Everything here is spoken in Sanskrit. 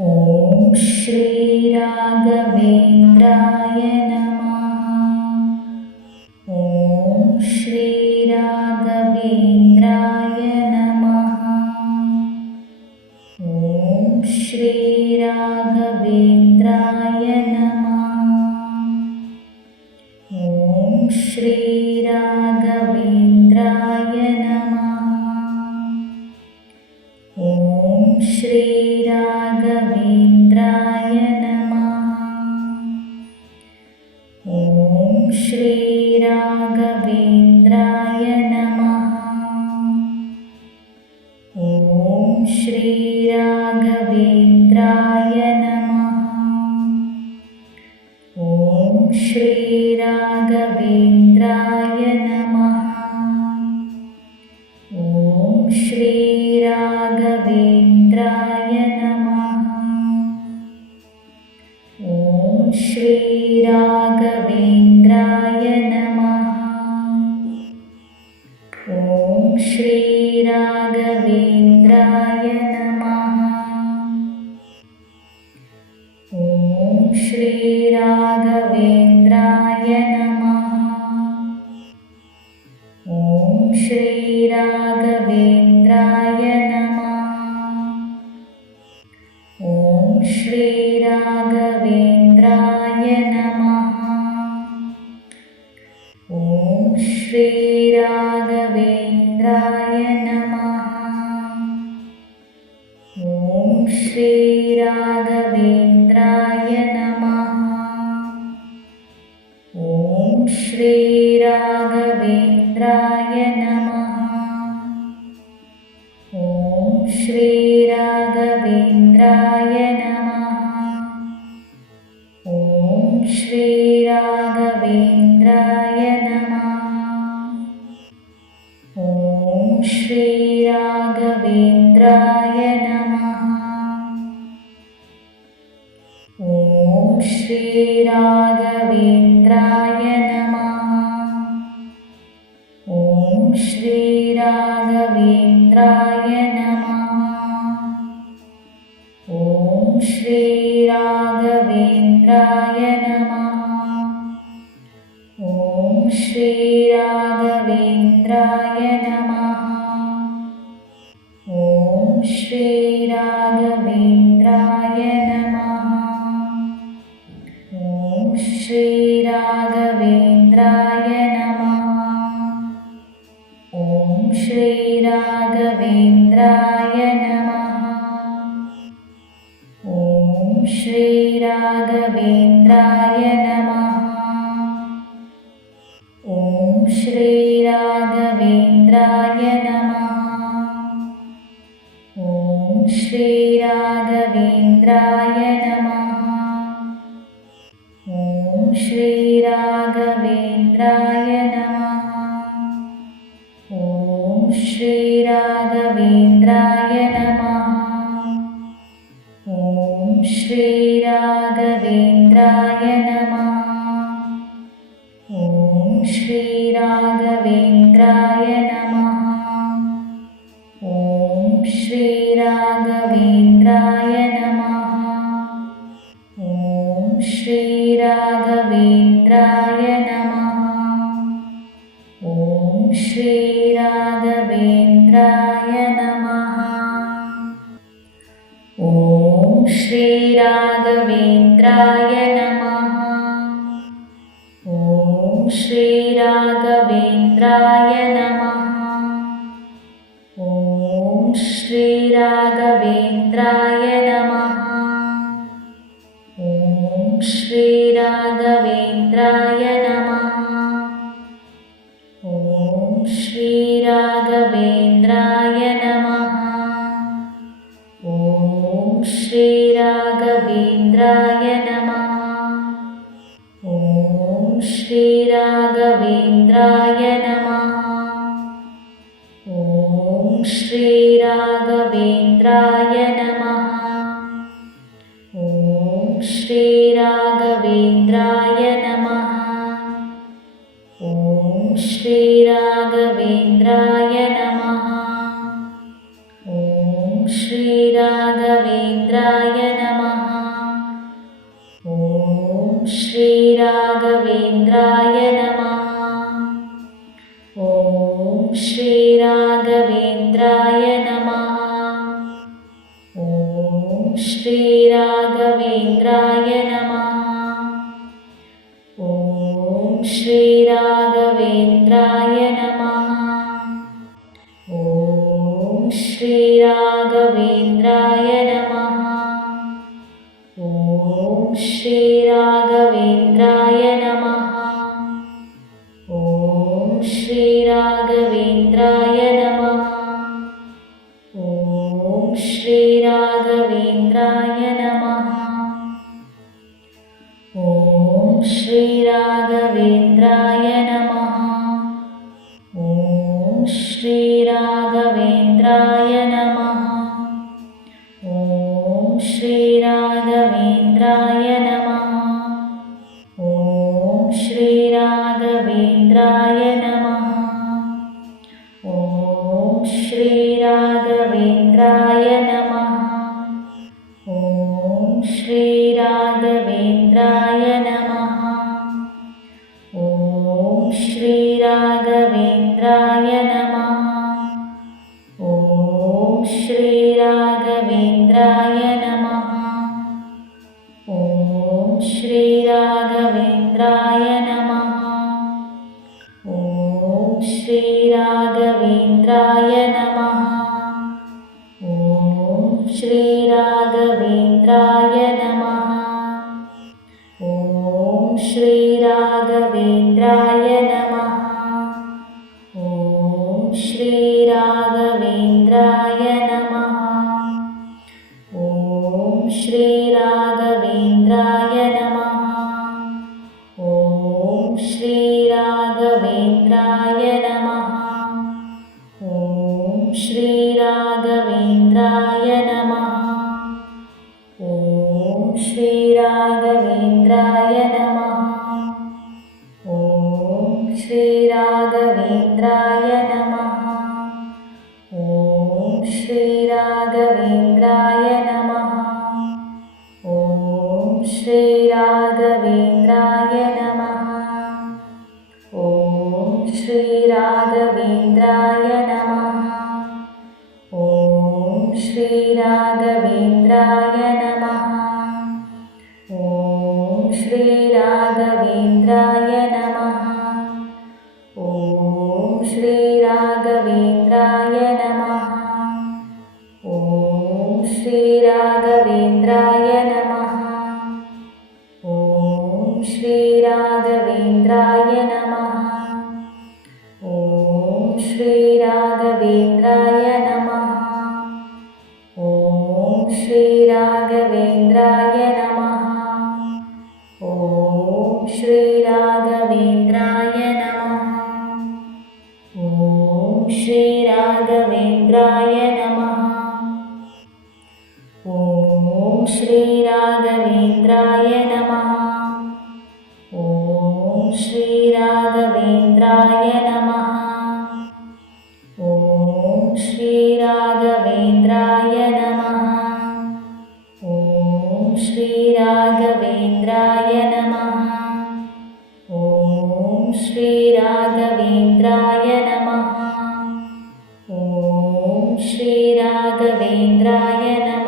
ഓം ശ്രീരാഘവേന്ദ്രായ നമ. ഓം ശ്രീരാഘവേന്ദ്രായ നമ. ഓം ശ്രീരാഘവേന്ദ്രായ നമ. ഓം ശ്രീരാ श्रीराघवेन्द्राय नमः ॐ श्रीराघवेन्द्राय श्रीराघवेन्द्राय नमः ॐ श्रीराघवेन्द्राय नमः ॐ श्रीराघवेन्द्राय नमः ॐ श्रीराघवेन्द्राय श्रीराघवेन्द्राय नमः। ॐ श्रीराघवेन्द्राय नमः। ॐ श्रीराघवेन्द्राय नमः। ॐ श्रीराघवेन्द्राय नमः। ॐ श्रीराघवेन्द्राय श्रीराघवेन्द्राय नमः। ॐ श्रीराघवेन्द्राय नमः। ॐ श्रीराघवेन्द्राय नमः। ॐ श्रीराघवेन्द्राय नमः। ॐ श्रीराघवेन्द्राय श्रीराघवेन्द्राय नमः। ॐ श्रीराघवेन्द्राय नमः। ॐ श्रीराघवेन्द्राय नमः। ॐ श्रीराघवेन्द्राय नमः। ॐ श्रीराघवेन्द्राय ॐ श्रीराघवेन्द्राय नमः। ॐ श्रीराघवेन्द्राय नमः। ॐ श्रीराघवेन्द्राय नमः। ॐ श्रीराघवेन्द्राय ॐ श्रीराघवेन्द्राय नमः। ॐ श्रीराघवेन्द्राय नमः। ॐ श्रीराघवेन्द्राय नमः। ॐ श्रीराघवेन्द्राय नमः। ॐ श्रीराघवेन्द्राय नमः श्रीराघवेन्द्राय नमः। ॐ श्रीराघवेन्द्राय नमः। ॐ श्रीराघवेन्द्राय नमः। ॐ श्रीराघवेन्द्राय नमः। ॐ श्रीराघवेन्द्राय नमः। ॐ श्रीराघ sheet out श्रीराघवेन्द्राय नमः। ॐ श्री ராகவேந்திராய श्रीराघवेन्द्राय नमः। ॐ श्रीराघवेन्द्राय नमः। ॐ श्रीराघवेन्द्राय नमः। ॐ श्रीराघवेन्द्राय नमः। श्रीराघवेन्द्राय नमः।